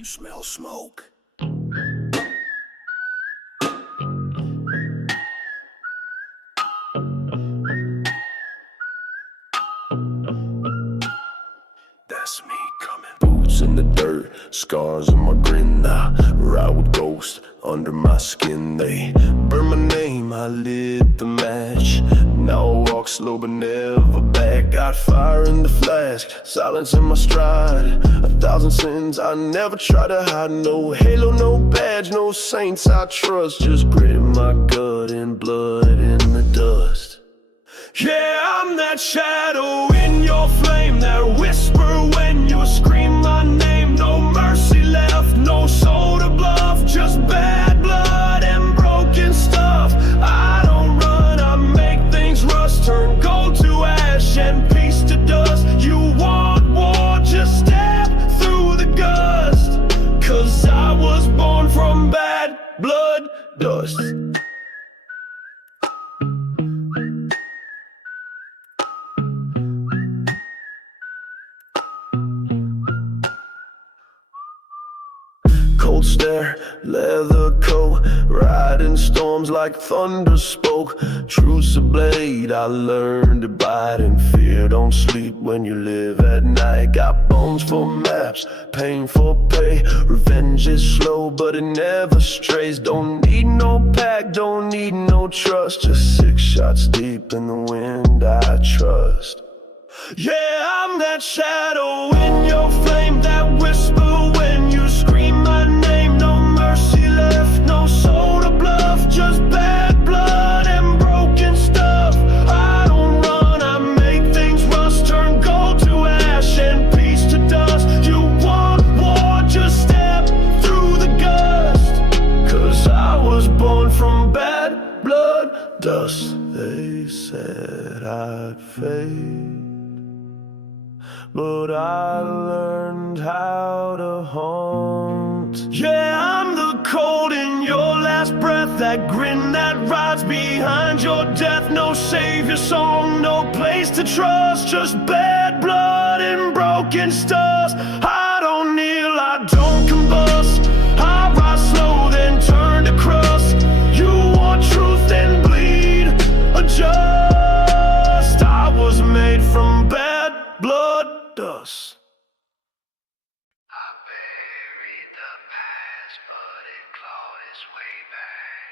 You smell smoke. That's me coming. Boots in the dirt, scars on my grin. I ride with ghosts under my skin. They burn my name, I lit the match. Now I walk slow but never back. Got fire in the flask, silence in my stride. 1,000 sins I never try to hide. No halo, no badge, no saints I trust. Just grit in my gut and blood in the dust. Yeah, I'm that shadow in your flame, that whisper when you scream my name. No mercy left, no soul to bluff, just bad blood and broken stuff. I don't run, I make things rust, turn gold to ash and peace to dust. You want war, just step through the gust, 'cause I was born from bad blood dust. Cold stare, leather coat, riding storms like thunder spoke. Truce a blade, I learned to bite, and fear don't sleep when you live at night. Got bones for maps, pain for pay. Revenge is slow, but it never strays. Don't need no pack, don't need no trust. Just 6 shots deep in the wind I trust. Yeah, I'm that shadow in your flame, that whisper when you scream my name. No mercy left, no soul to bluff, just bad blood and broken stuff. I don't run, I make things rust, turn gold to ash and peace to dust. You want war, just step through the gust, 'cause I was born from bad blood dust. They said I'd fade, but I learned how to haunt. Yeah, I'm the cold in your last breath, that grin that rides behind your death. No savior song, no place to trust, just bad blood and broken stuff. I don't kneel, I don't combust, I rise slow then turn to crust. You want truth then bleed, adjust. I was made from bad blood dust. I buried the past, but it clawed its way back.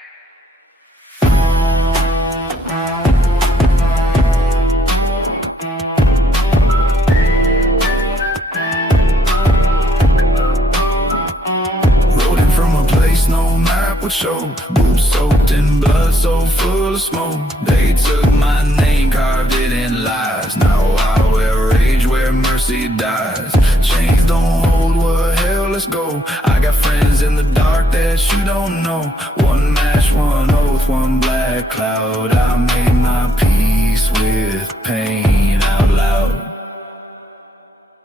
Rode in from a place no map would show. Boots soaked in blood, so full of smoke. They took my name, carved it in lies. Now I wear rage where mercy dies. Chains don't hold, what hell, let's go. I got friends in the dark that you don't know. One match, one oath, one black cloud. I made my peace with pain out loud.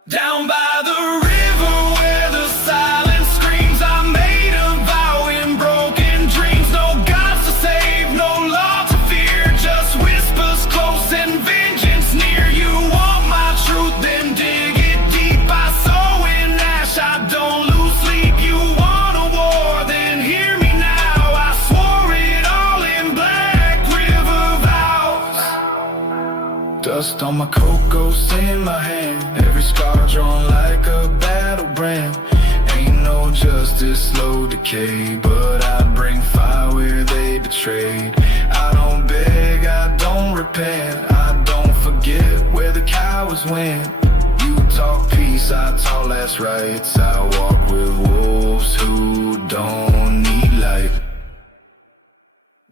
Down by the river where the silence screams, I made a vow in broken dreams. No gods to save, no law to fear, just whispers close and vengeance near. You want my truth, then dig it deep. I sow in ash, I don't lose sleep. You want a war, then hear me now. I swore it all in black river vows. Dust on my coat, ghosts in my hand. Every scar drawn like a battle brand. Ain't no justice, slow decay, but I bring fire where they betrayed. I don't beg, I don't repent, I don't forget where the cowards went. You talk peace, I talk last rights. I walk with wolves who don't need light.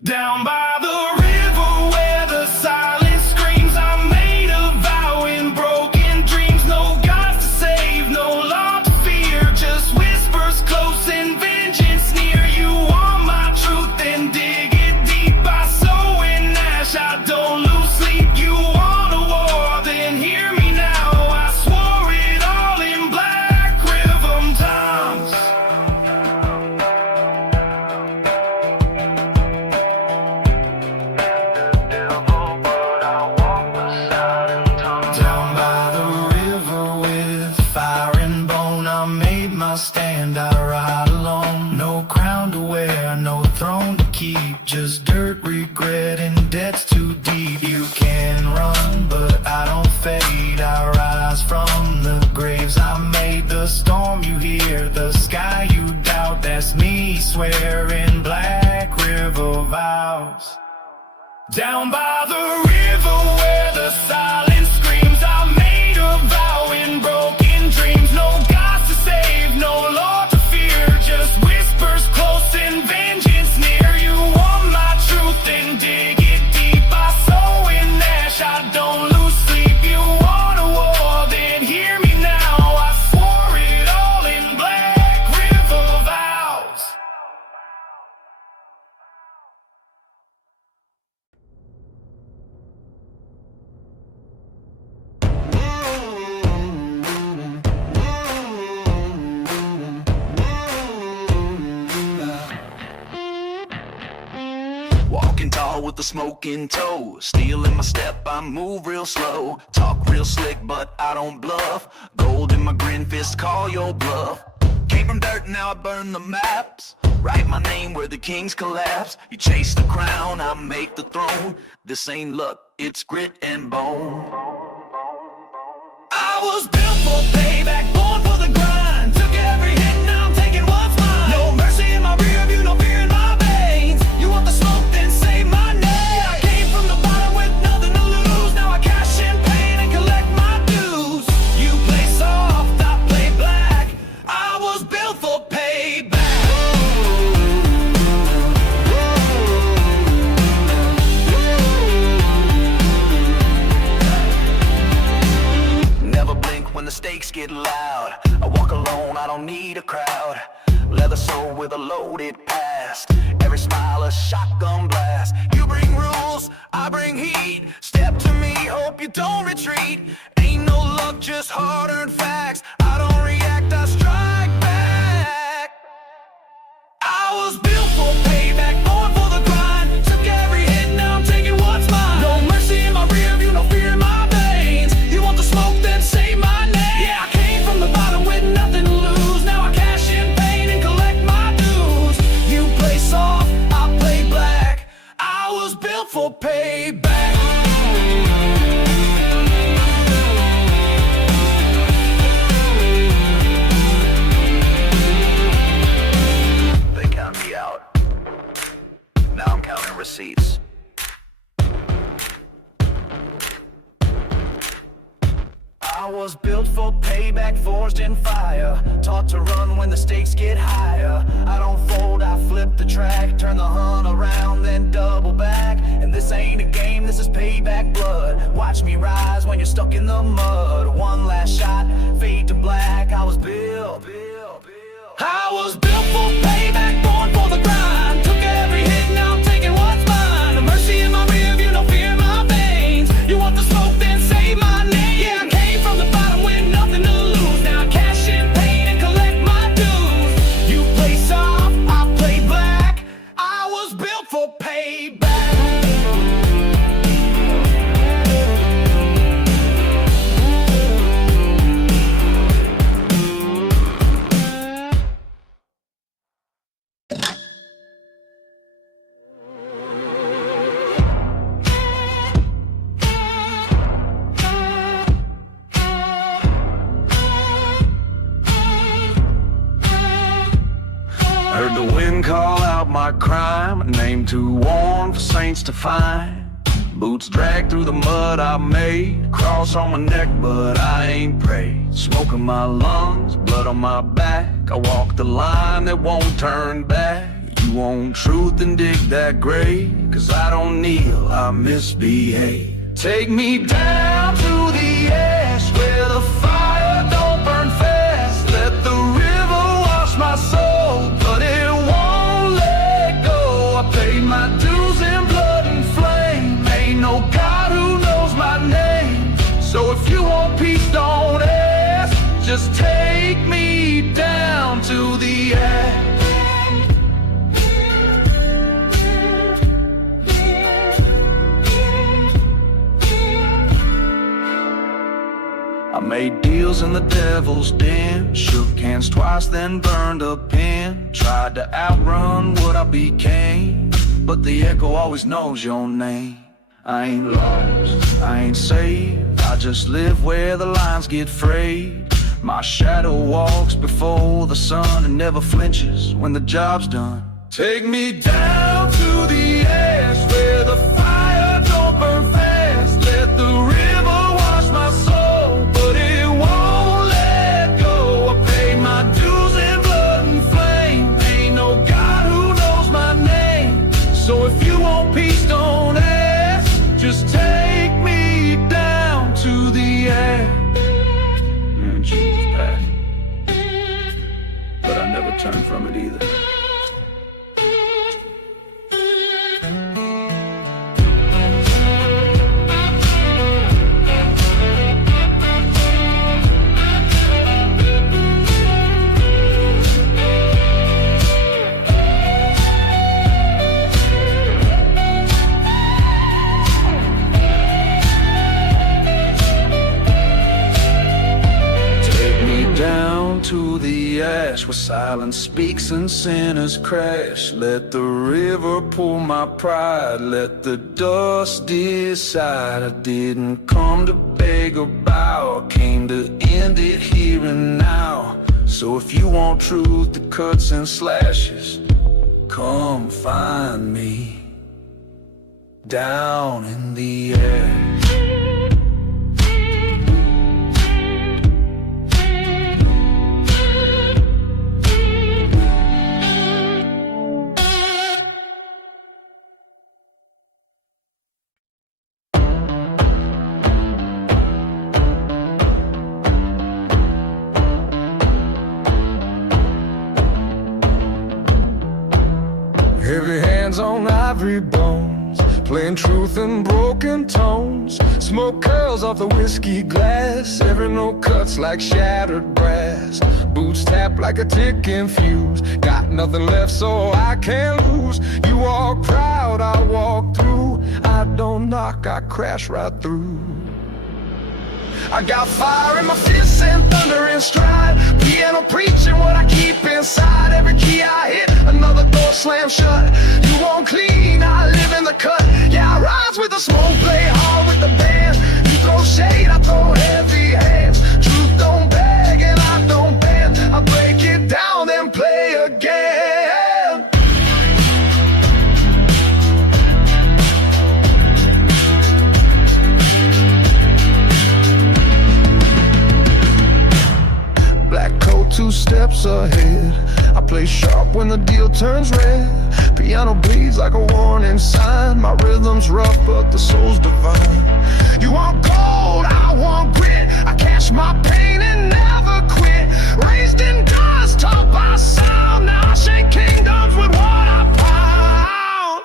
Down by the river where the silence screams, I made a vow in broken dreams. No gods to save, no law to fear, just whispers close and vengeance near. You want my truth, then dig it deep. I sow in ash, I don't lose sleep. You want a war, then hear me now. I swore it all in black rhythm times. Down by the river with fire and bone, I made my my stand, I ride alone. No crown to wear, no throne to keep, just dirt, regret, and debts too deep. You can run, but I don't fade. I rise from the graves I made. The storm you hear, the sky you doubt, that's me swearing black river vows. Down by the river where the silence screams, I made a vow in broken dreams. No gods to save, no law to fear, just whispers close and vengeance near. You want my truth, then dig it deep. I sow in ash, I don't lose sleep. You want a war, then hear me now. I swore it all in black river vows. Walking tall with the smoke in tow, steel in my step, I move real slow. Talk real slick, but I don't bluff. Gold in my grin, fist call your bluff. Came from dirt, now I burn the maps. Write my name where the kings collapse. You chase the crown, I make the throne. This ain't luck, it's grit and bone. I was built for payback, born for the grind. Took every hit, now I'm taking what's mine. No mercy in my rear view, no fear in my veins. You want the smoke, then say my name. I came from the bottom with nothing to lose. Now I cash champagne and collect my dues. You play soft, I play black. I was built for payback. Never blink when the stakes get loud. I walk alone, I don't need a crowd. Leather soul with a loaded past. Every smile a shotgun blast. You bring rules, I bring heat. Step to me, hope you don't retreat. Ain't no luck, just hard-earned facts. I don't react, I strike back. I was built for payback, born for the grind. Took every hit, now I'm taking what's mine. No mercy in my rear view, no fear in my veins. You want the smoke, then say my name. Yeah, I came from the bottom with nothing to lose. Now I cash champagne and collect my dues. You play soft, I play black. I was built for payback. They count me out. Now I'm counting receipts. I was built for payback, forged in fire. Taught to run when the stakes get higher. I don't fold, I flip the track. Turn the hunt around, then double back. And this ain't a game, this is payback blood. Watch me rise when you're stuck in the mud. One last shot, fade to black. I was built. I was built for payback, born for the grind. Took every hit, now I'm taking what's mine. No mercy in my rear view, no fear in my veins. You want the smoke, then say my name. Yeah, I came from the bottom with nothing to lose. Now I cash champagne and collect my dues. You play soft, I play black. I was built for payback. Heard the wind call out my crime, a name too warm for saints to find. Boots drag through the mud I made, cross on my neck but I ain't prayed. Smoke in my lungs, blood on my back, I walk the line that won't turn back. You want truth and dig that grave, cause I don't kneel, I misbehave. Take me down to the ash where the fire don't burn fast. Let the river wash my soul, but it won't let go. I paid my dues in blood and flame. Ain't no God who knows my name. So if you want peace, don't ask. Just take me down to the ash. I made deals pills in the devil's den. Shook hands twice, then burned a pen. Tried to outrun what I became, but the echo always knows your name. I ain't lost, I ain't saved, I just live where the lines get frayed. My shadow walks before the sun and never flinches when the job's done. Take me down to the ash where the fire don't burn fast. Let the river wash my soul, but it won't let go. I pay my dues in blood and flame. Ain't no God who knows my name. So if you want peace, don't ask. Just take me down to the ash. Jesus passed, but I never turned from it either. To the ash where silence speaks and sinners crash. Let the river pull my pride, let the dust decide. I didn't come to beg or bow, I came to end it here and now. So if you want truth that cuts and slashes, come find me down in the ash. Heavy hands on ivory bones, playing truth in broken tones. Smoke curls off the whiskey glass, every note cuts like shattered brass. Boots tap like a ticking fuse, got nothing left so I can't lose. You walk proud, I walk through. I don't knock, I crash right through. I got fire in my fists and thunder in stride. Piano preaching what I keep inside. Every key I hit, another door slam shut. You won't clean, I live in the cut. Yeah, I rise with the smoke, play hard with the band. You throw shade, I throw heavy hands. Truth don't beg and I don't bend. I break it down then play again. Black coat, 2 steps ahead. I play sharp when the deal turns red. Piano bleeds like a warning sign. My rhythm's rough, but the soul's divine. You want gold, I want grit. I catch my pain and never quit. Raised in dust, taught by sound. Now I shake kingdoms with what I pound.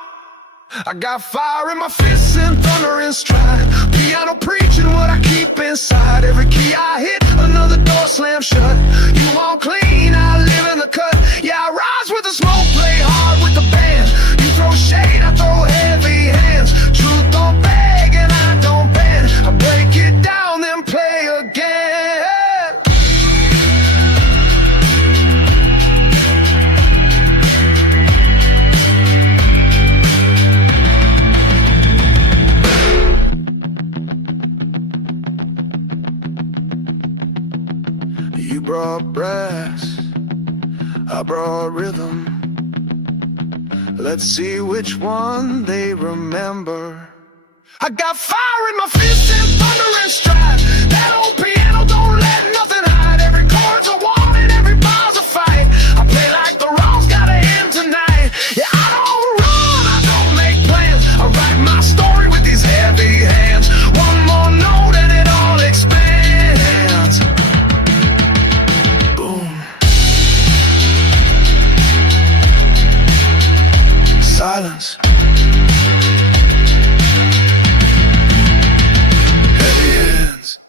I got fire in my fists and thunder in stride. Piano preaching what I keep inside. Every key I hit, another door slam shut. You won't clean, I live in the cut. Yeah, I rise with the smoke, play hard with the band. You throw shade, I throw heavy hands. Truth don't beg and I don't bend. I break it down, then play again. You brought brass, I brought rhythm. Let's see which one they remember. I got fire in my fists and thunder and stride. That old piano don't let nothing hide. Every chord's a war and every bar's a fight. I play like the wrong's gotta end tonight. Yeah, I don't run, I don't make plans. I write my story with these heavy hands. One more note and it all expands. Boom. Silence. Heavy hands.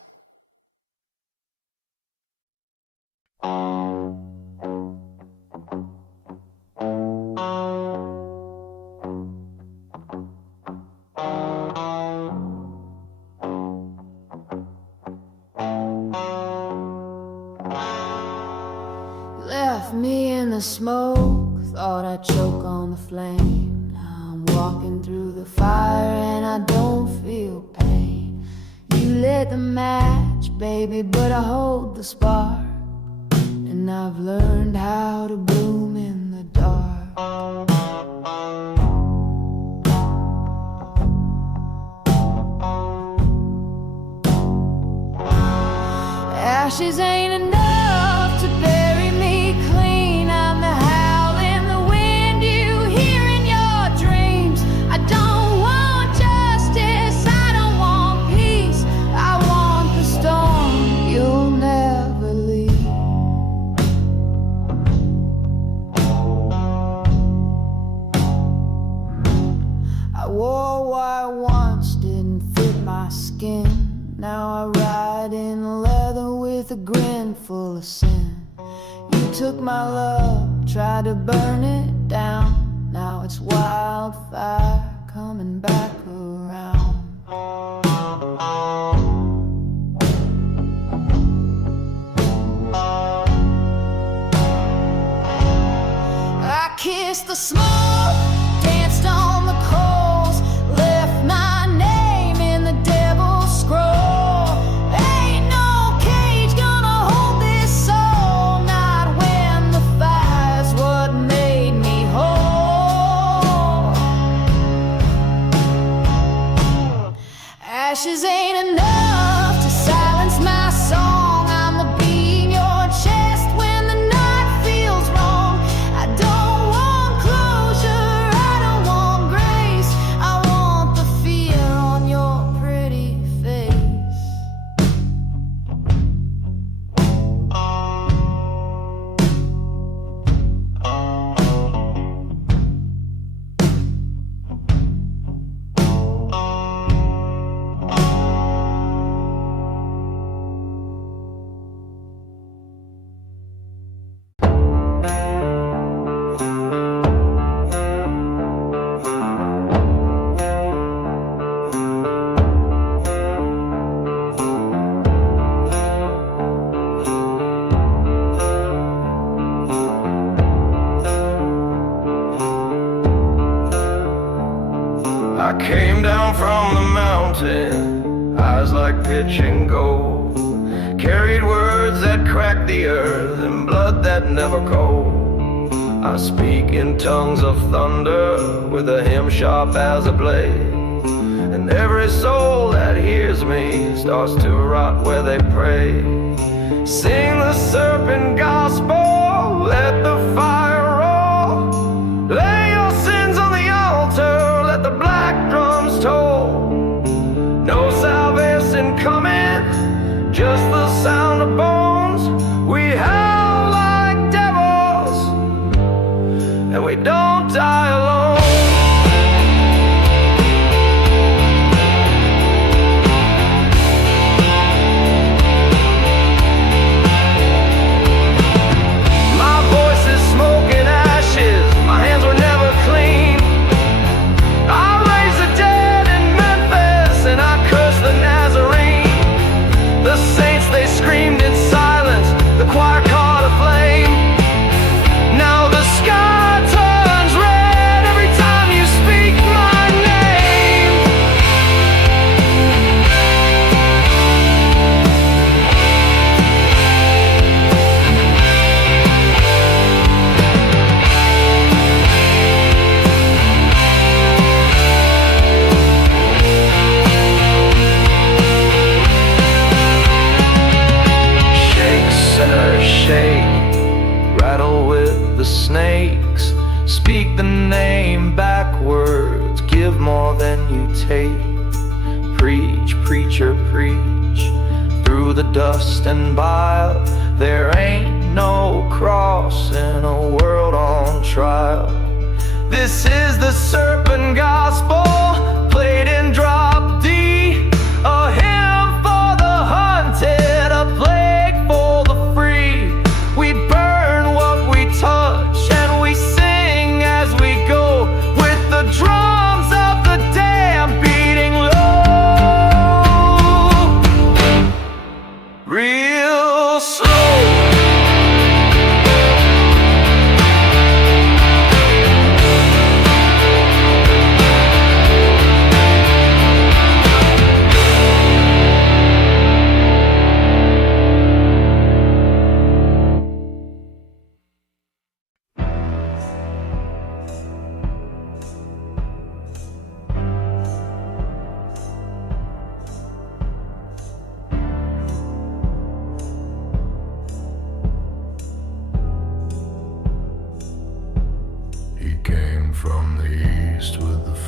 left me in the smoke. Thought I'd choke on the flame. Now I'm walking through the fire and I don't feel pain. You lit the match, baby, but I hold the spark. And I've learned how to bloom in the dark. Ashes ain't enough to bury me clean. I'm the howl in the wind you hear in your dreams. I don't want justice, I don't want peace. I want the storm you'll never leave. I wore white once, didn't fit my skin. Now I ride in leather with a grin full of sin. You took my love, tried to burn it down. Now it's wildfire coming back around. I kissed the smoke, danced on the coals, left my name in the devil's scroll. Ain't no cage gonna hold this soul, not when the fire's what made me whole. Ashes ain't enough to silence my song. I'm the beat in your chest when the night feels wrong. I don't want closure, I don't want grace. I want the fear on your pretty face. I came down from the mountain, eyes like pitch and gold. Carried words that cracked the earth and blood that never cold. I speak in tongues of thunder with a hymn sharp as a blade. And every soul that hears me starts to rot where they pray. Sing the serpent gospel, let the fire roll. Lay your sins on the altar, let the black drums toll. No salvation coming, just the sound of bones. We howl like devils, and we don't die alone. My voice is smoke and ashes, my hands were never clean. I raised the dead in Memphis and I cursed the Nazarene. The saints, they screamed in silence, the choir caught a flame. Now the sky turns red every time you speak my name. Shake, sinner, shake, rattle with the snakes. Speak the name backwards, give more than you take. Preach, preacher, preach, through the dust and bile. There ain't no cross in a world on trial. This is the serpent gospel, played in drop D. A hymn for the hunted, a plague for the free. We burn what we touch and we sing as we go, with the drums of the damned beating low, real slow.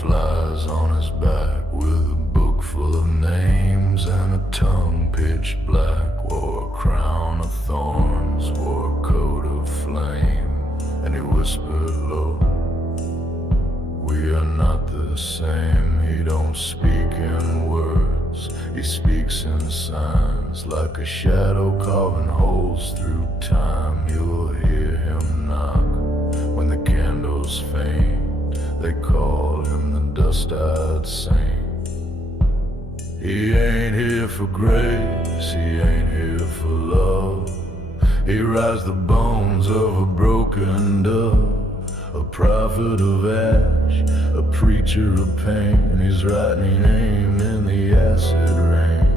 flies on his back with a book full of names and a tongue pitch black. Wore a crown of thorns, wore a coat of flame, and he whispered low, "We are not the same." He don't speak in words, he speaks in signs, like a shadow carving holes through time. You'll hear him knock when the candles faint. They call him the dust-eyed saint. He ain't here for grace, he ain't here for love. He rides the bones of a broken dove, a prophet of ash, a preacher of pain. He's writing your name in the acid rain.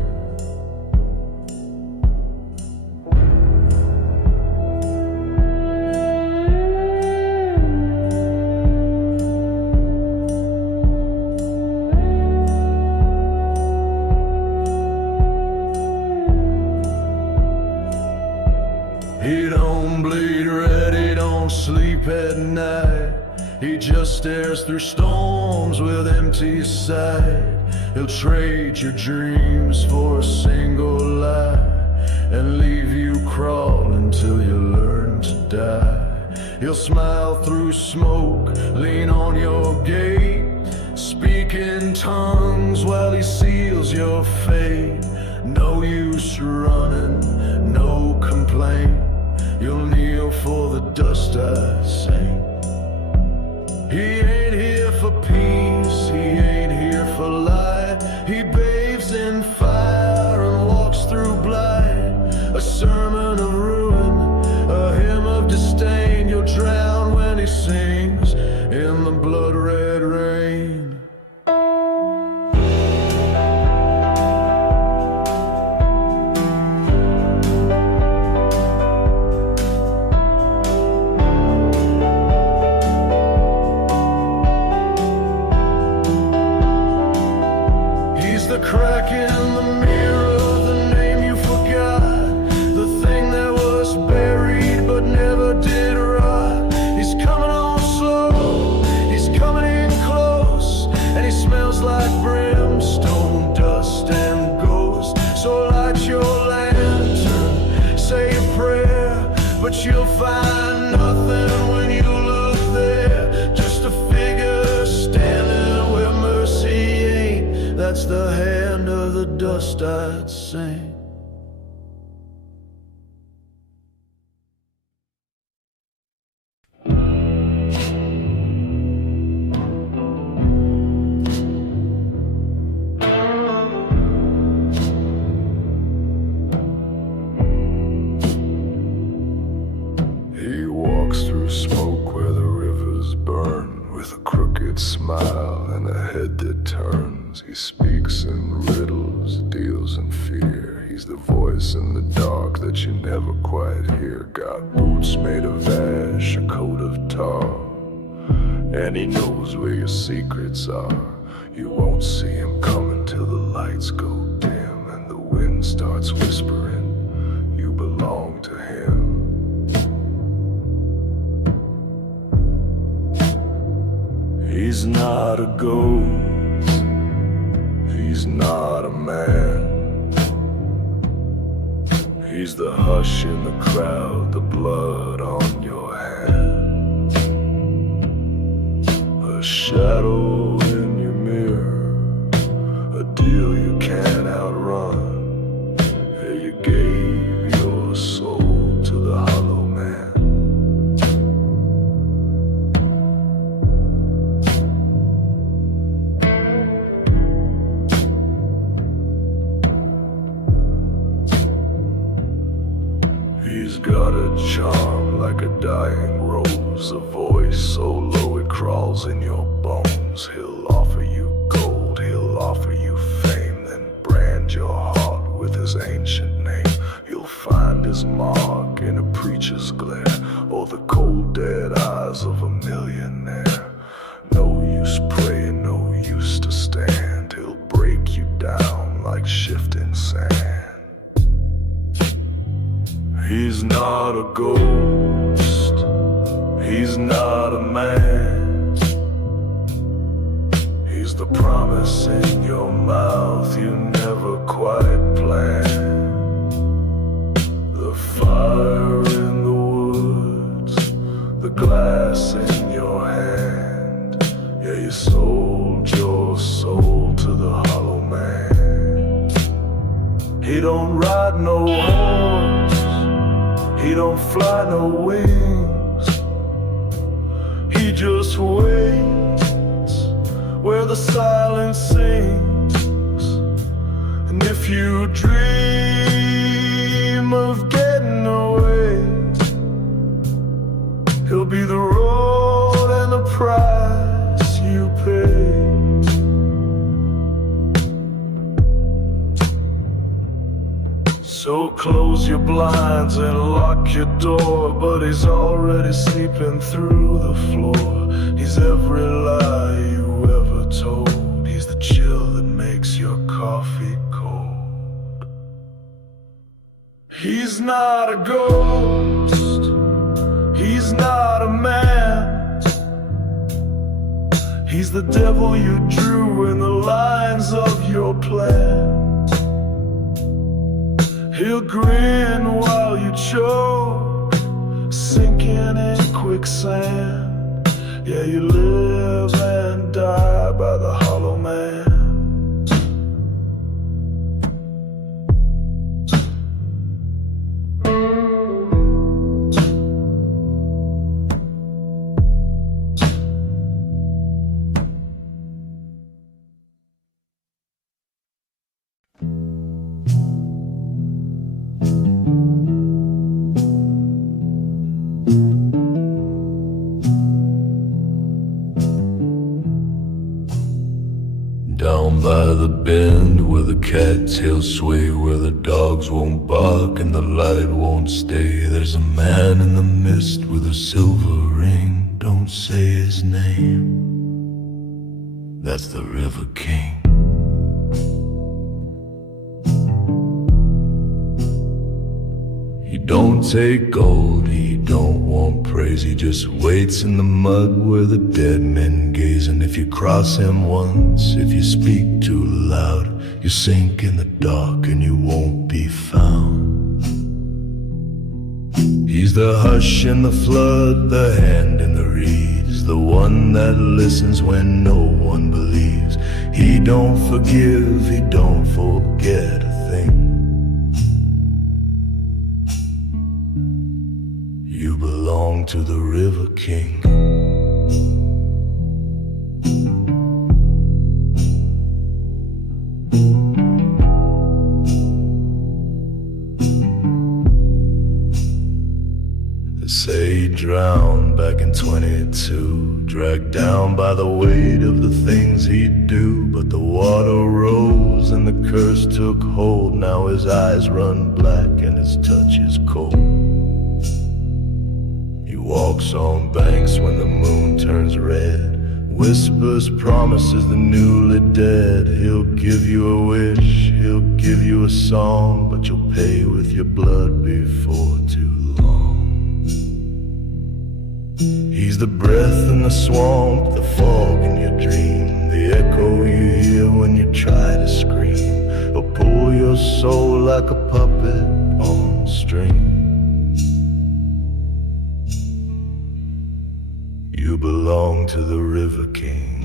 He don't bleed red, he don't sleep at night. He just stares through storms with empty sight. He'll trade your dreams for a single lie and leave you crawling till you learn to die. He'll smile through smoke, lean on your gate, speak in tongues while he seals your fate. No use running, no complaint. You'll kneel for the dust-eyed saint. He ain't here for peace, he ain't here for light. He bathes in fire and walks through blight. A sermon of ruin, a hymn of disdain. You'll drown when he sings in the blood-red rain. The crack in the mirror, the name you forgot, the thing that was buried but never did rot. He's coming on slow, he's coming in close, and he smells like brimstone, dust and ghost. So light your lantern, say a prayer, but you'll find nothing when you look there. Just a figure standing where mercy ain't. That's the hand of the dust-eyed saint. He walks through smoke where the rivers burn, with a crooked smile and a head that turns. He speaks in riddles, deals in fear. He's the voice in the dark that you never quite hear. Got boots made of ash, a coat of tar, and he knows where your secrets are. You won't see him coming till the lights go dim and the wind starts whispering you belong to him. He's not a ghost, he's not a man. He's the hush in the crowd, the blood on your hand. A shadow in your mirror, a deal you can't outrun. Hey, you gave your soul to the hollow man. He's got a charm like a dying rose, a voice so low it crawls in your bones. He'll offer you gold, he'll offer you fame, then brand your heart with his ancient name. You'll find his mark in a preacher's glare, or the cold dead eyes of a millionaire. No use praying, no use to stand. He'll break you down like shifting sand. He's not a ghost, he's not a man. is the promise in your mouth you never quite planned. The fire in the woods, the glass in your hand. Yeah, you sold your soul to the hollow man. He don't ride no horse, he don't fly no wings. He just waits where the silence sings. And if you dream of getting away, he'll be the road and the price you pay. So close your blinds and lock your door, but he's already sleeping through the floor. He's every lie you ever told. He's the chill that makes your coffee cold. He's not a ghost, he's not a man. He's the devil you drew in the lines of your plan. He'll grin while you choke, sinking in quicksand. Yeah, you live and die by the hollow man. Down by the bend where the cattails sway, where the dogs won't bark and the light won't stay, there's a man in the mist with a silver ring. Don't say his name, that's the River King. He don't take gold, he don't want praise. He just waits in the mud where the dead men gaze. And if you cross him once, if you speak too loud, you sink in the dark and you won't be found. He's the hush in the flood, the hand in the reeds, the one that listens when no one believes. He don't forgive, he don't forget a thing. You belong to the River King. They say he drowned back in 22, dragged down by the weight of the things he'd do. But the water rose and the curse took hold. Now his eyes run black and his touch is cold. He walks on banks when the moon turns red, whispers promises the newly dead. He'll give you a wish, he'll give you a song, but you'll pay with your blood before too long. He's the breath in the swamp, the fog in your dream, the echo you hear when you try to scream. He'll pull your soul like a puppet on string. You belong to the River King.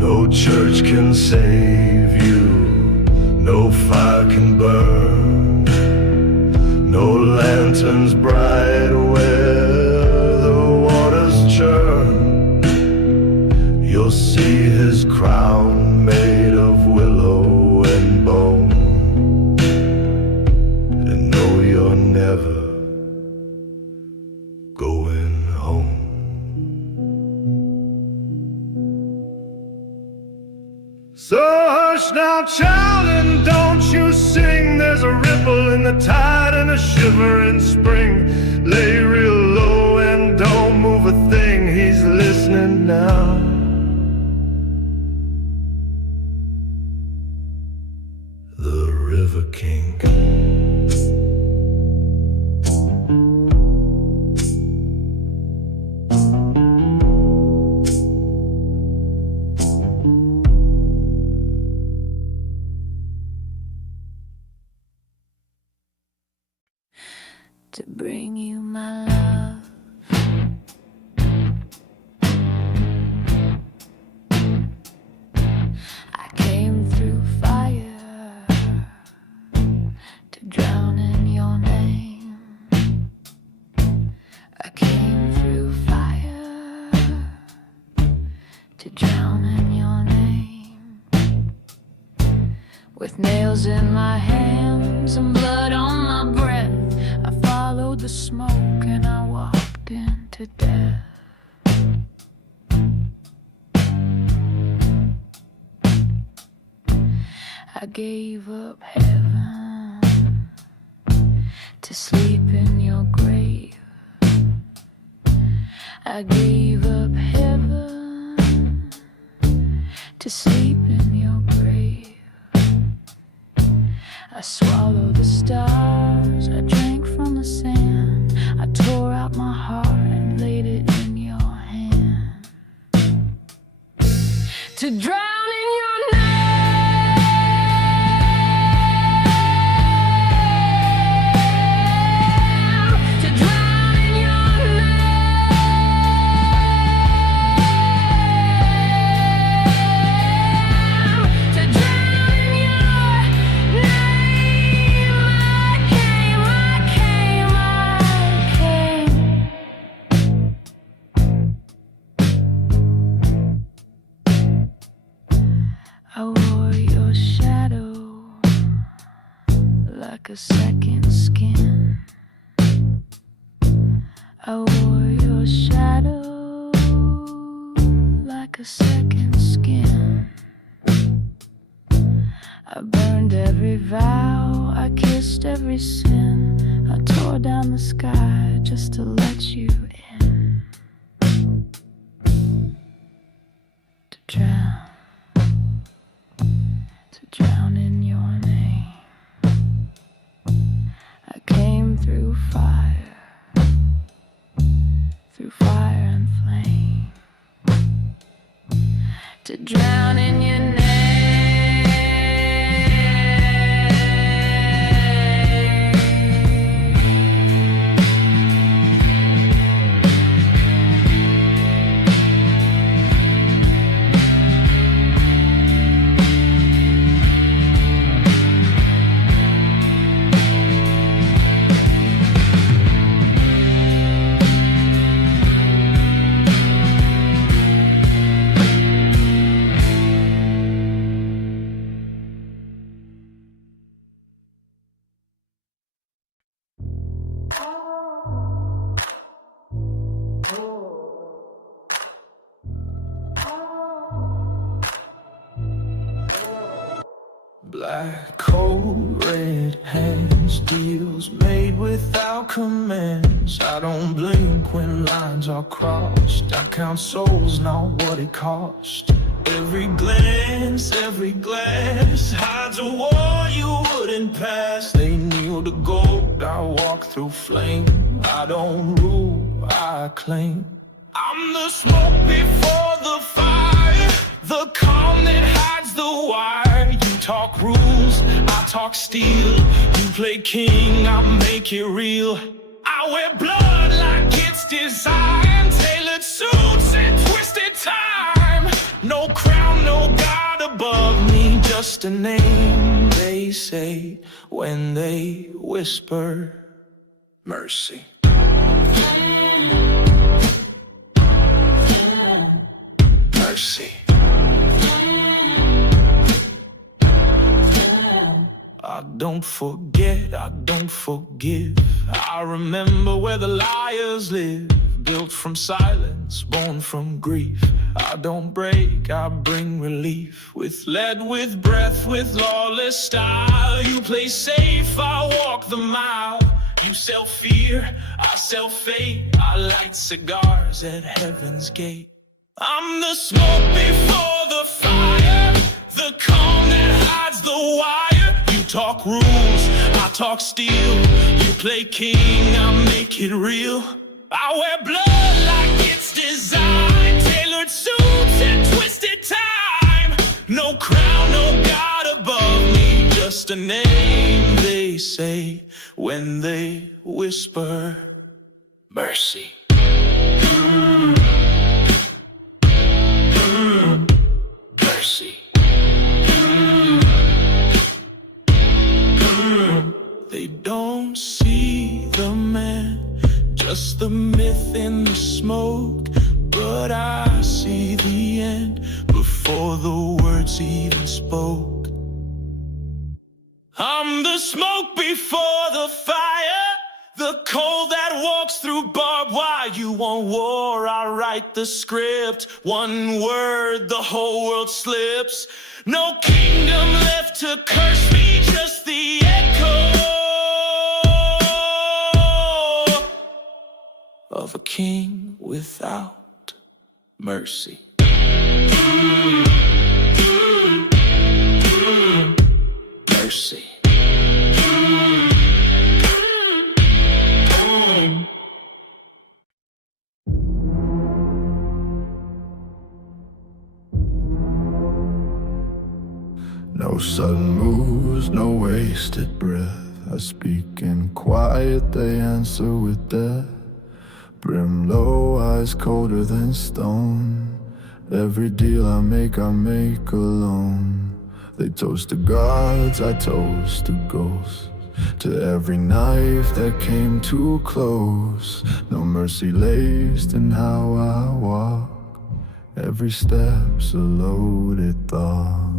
No church can save you, no fire can burn, no lanterns bright where the waters churn. You'll see his crown made of willow and bone. Never going home. So hush now, child, and don't you sing. There's a ripple in the tide and a shiver in spring. Lay real low and don't move a thing. He's listening now. The River King. to bring you my love. I came through fire to drown in your name. I came through fire to drown in your name. With nails in my hands and blood on my breath, I followed the smoke and I walked into death. I gave up heaven to sleep in your grave. I gave up heaven to sleep in your grave. I swallowed the stars, I drank from the sand. I tore out my heart and laid it in your hand. To drown in your name. To drown in your name. To drown in your name. I wore your shadow like a second skin. I wore your shadow like a second skin. I burned every vow, I kissed every sin. I tore down the sky just to let you in. To drown in your name. I came through fire and flame. To drown in your name. Black coat, red hands, deals made without commands. I don't blink when lines are crossed. I count souls, not what it cost. Every glance hides a wall you wouldn't pass. They kneel to gold, I walk through flame. I don't rule, I claim. I'm the smoke before the fire, the calm that hides the wire. You talk rules, I talk steel. You play king, I make it real. I wear blood like it's designed, tailored suits and twisted time. No crown, no God above me, just a name they say when they whisper mercy. Mercy. I don't forget, I don't forgive. I remember where the liars live, built from silence, born from grief. I don't break, I bring relief. With lead, with breath, with lawless style. You play safe, I walk the mile. You sell fear, I sell fate. I light cigars at heaven's gate. I'm the smoke before the fire, the calm that hides the wire. You talk rules, I talk steel. You play king, I make it real. I wear blood like it's designed, tailored suits and twisted time. No crown, no God above me, just just a name they say when they whisper mercy. Mercy. They don't see the man, just the myth in the smoke. But I see the end before the words even spoke. I'm the smoke before the fire, the cold that walks through barbed wire. You want war, I write the script. One word, the whole world slips. No kingdom left to curse me, just the echo of a king without mercy. Mercy. No sudden moves, no wasted breath. I speak in quiet, they answer with death. Brim low, eyes colder than stone. Every deal I make alone. They toast to gods, I toast to ghosts. To every knife that came too close. No mercy laced in how I walk. Every step's a loaded thought.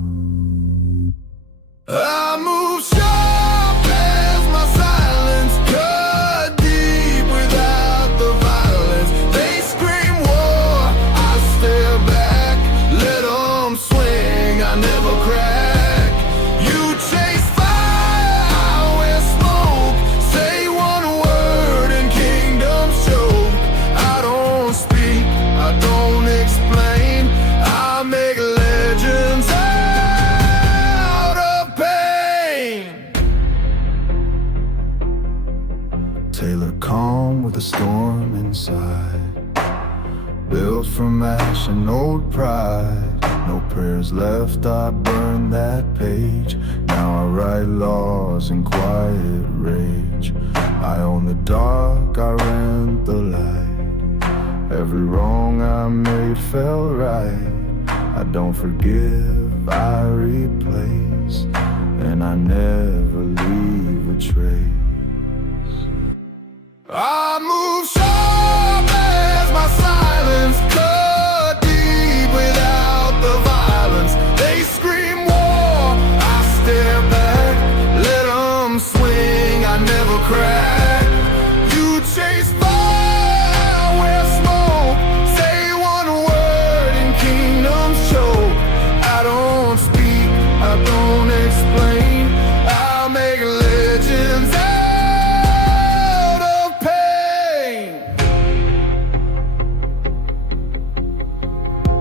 I move sharp as my silence, cut deep without the violence. They scream war, I stare back, let them swing, I never crack. You chase fire, I wear smoke, say one word and kingdoms choke. I don't speak, I don't explain, I make legends out of pain. Tailor calm with a storm inside, built from ash and old pride. No prayers left, I burn that page. Now I write laws in quiet rage. I own the dark, I rent the light. Every wrong I made felt right. I don't forgive, I replace, and I never leave a trace. I move sharp as my silence, cut deep without the violence. They scream war, I stare back, let them swing, I never crack. You chase fire, wear smoke, say one word and kingdoms choke. I don't speak, I don't explain, I make legends out of pain.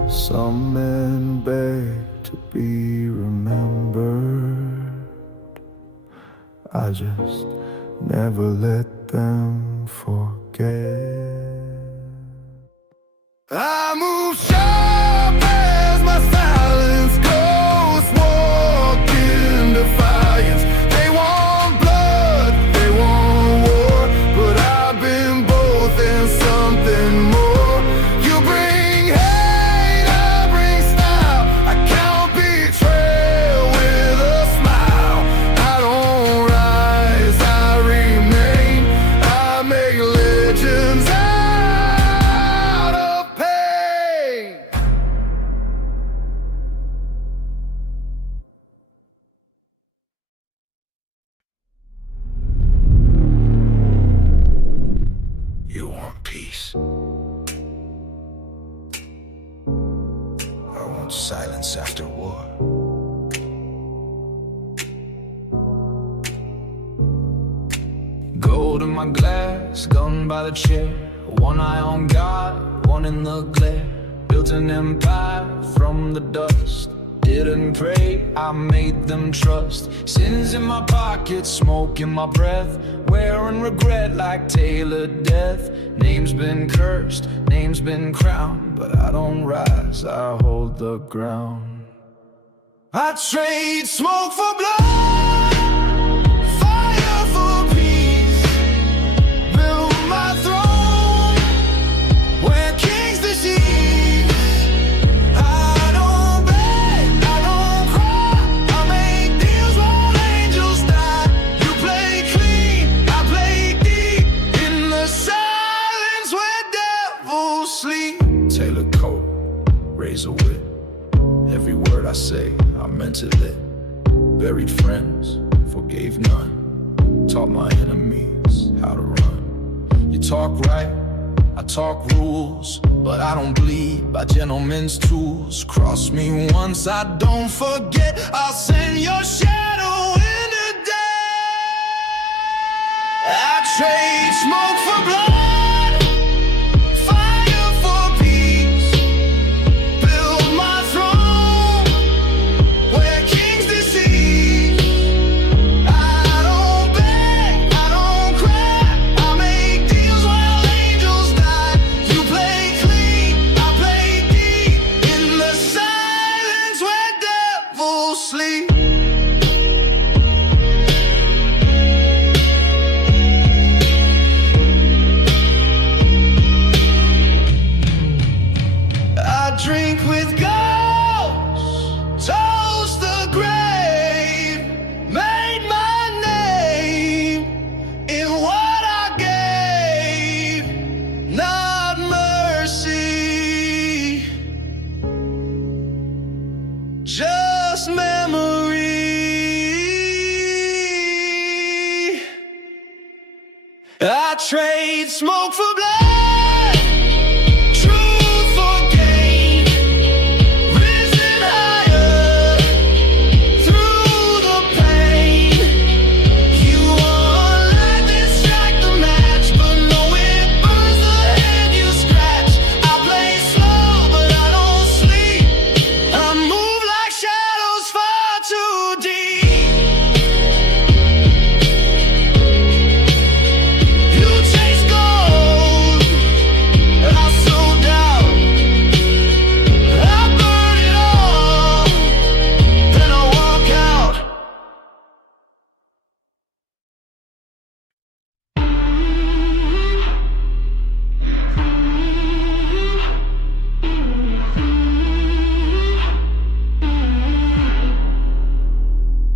Some men beg to be remembered, I just never let them forget. I move sharp as my silence, ghosts walk in defiance. They want blood, they want war, but I've been both and something more. You bring hate, I bring style. I count betrayal with a smile. I don't rise, I remain. I make legends out of pain. You want peace? I want silence after war. Gold in my glass, gun by the chair. One eye on God, one in the glare. Built an empire from the dust. Didn't pray, I made them trust. Sins in my pocket, smoke in my breath. Wearing regret like tailored death. Name's been cursed, name's been crowned, but I don't rise, I hold the ground. I trade smoke for blood. buried friends, forgave none. Taught my enemies how to run. You talk right, I talk rules, but I don't bleed by gentlemen's tools. Cross me once, I don't forget. I'll send your shadow in the day. I trade smoke for blood, fire for peace. Build my throne where kings deceive. I don't beg, I don't cry. I make deals while angels die. You play clean, I play deep. In the silence where devils sleep. I drink with ghosts, toast the grave, made my name in what I gave, not mercy, just memory. I trade smoke for blood, truth for gain, risen higher through the pain. You want light that strike the match, but no, it burns the hand you scratch. I play slow, but I don't sleep. I move like shadows far too deep. You chase gold, I sold out. I burn it all, then I walk out.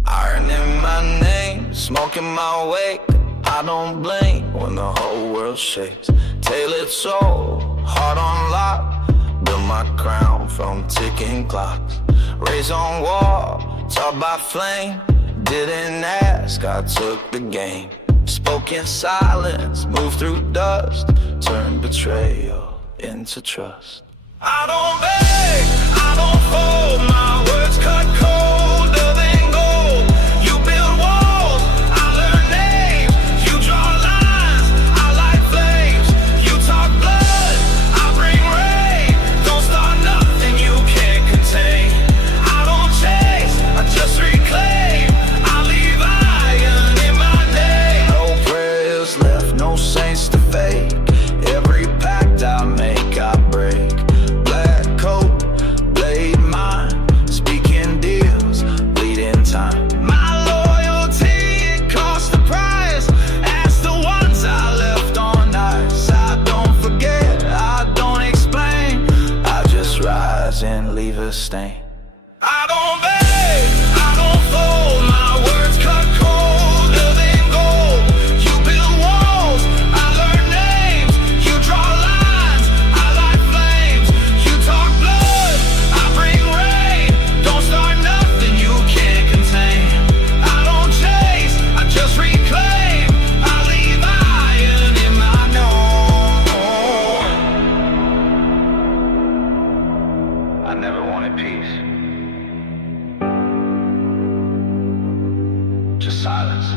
Ironing my name, smoking my wake. I don't blink when the whole world shakes. Tailored soul, heart on lock. Build my crown from ticking clocks. Raised on wall, taught by flame. Didn't ask, I took the game. Spoke in silence, moved through dust. Turned betrayal into trust. I don't beg, I don't fold. My words cut colder than gold. You build walls, I learn names. You draw lines, I light flames. You talk blood, I bring rain. Don't start nothing you can't contain. I don't chase, I just reclaim. I leave iron in my day. No prayers left, no saints to fake. Every pact I make, I break. Black coat, blade mine. Speaking deals, bleeding time. My loyalty, it cost the price. Ask the ones I left on ice. I don't forget, I don't explain. I just rise and leave a stain. I don't beg, I don't fold. My words cut colder than gold. You build walls, I learn names. You draw lines, I light flames. You talk blood, I bring rain. Don't start nothing you can't contain. I don't chase, I just reclaim. I leave iron in my nose. I never wanted peace, just silence.